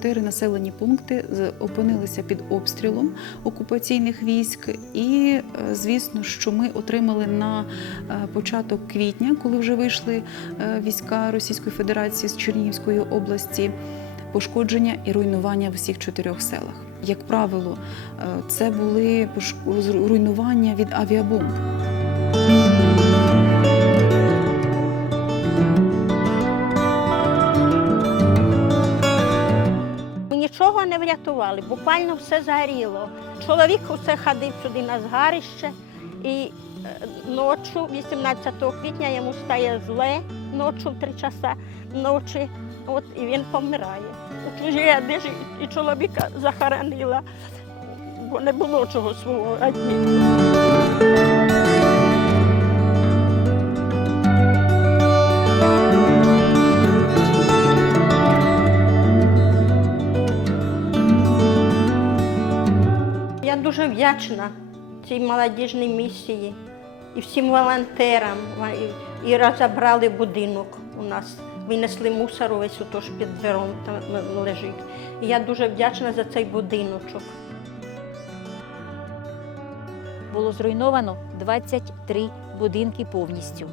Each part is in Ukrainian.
чотири населені пункти опинилися під обстрілом окупаційних військ. І, е, звісно, що ми отримали на е, початок квітня, коли вже вийшли е, війська Російської Федерації з Чернігівської області, пошкодження і руйнування в всіх чотирьох селах. Як правило, це були руйнування від авіабомб. Не врятували, буквально все згоріло. Чоловік усе ходив сюди на згарище, і ночу, ночі, 18 квітня, йому стає зле ночі в три часа ночі, от, і він помирає. У чужій і чоловіка захоронила, бо не було чого свого одні. Дуже вдячна цій молодіжній місії і всім волонтерам. І, розібрали будинок у нас. Винесли мусор весь отож під двером там лежить. І я дуже вдячна за цей будиночок. було зруйновано 23 будинки повністю.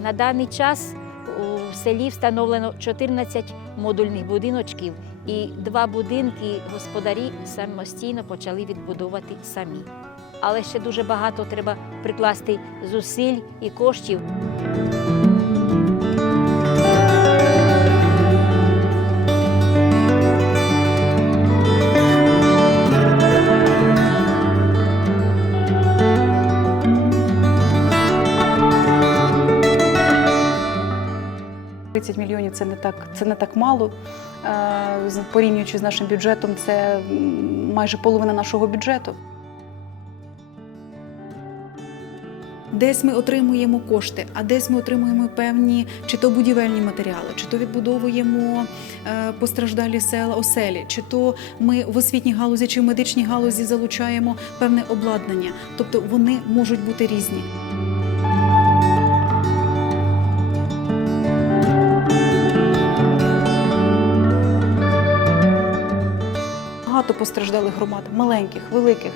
На даний час у селі встановлено 14 модульних будиночків, і два будинки господарі самостійно почали відбудовувати самі. Але ще дуже багато треба прикласти зусиль і коштів. – 30 мільйонів це не так, це не так мало. Е, Порівнюючи з нашим бюджетом, це майже половина нашого бюджету. Десь ми отримуємо кошти, а десь ми отримуємо певні чи то будівельні матеріали, чи то відбудовуємо е, постраждалі села, оселі, чи то ми в освітній галузі чи в медичній галузі залучаємо певне обладнання. Тобто вони можуть бути різні. Постраждалих громад, маленьких, великих,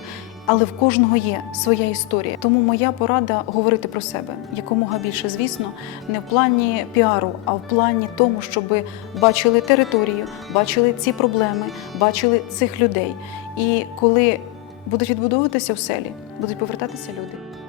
але в кожного є своя історія. Тому моя порада говорити про себе якомога більше, звісно, не в плані піару, а в плані тому, щоб бачили територію, бачили ці проблеми, бачили цих людей. І коли будуть відбудовуватися в селі, будуть повертатися люди.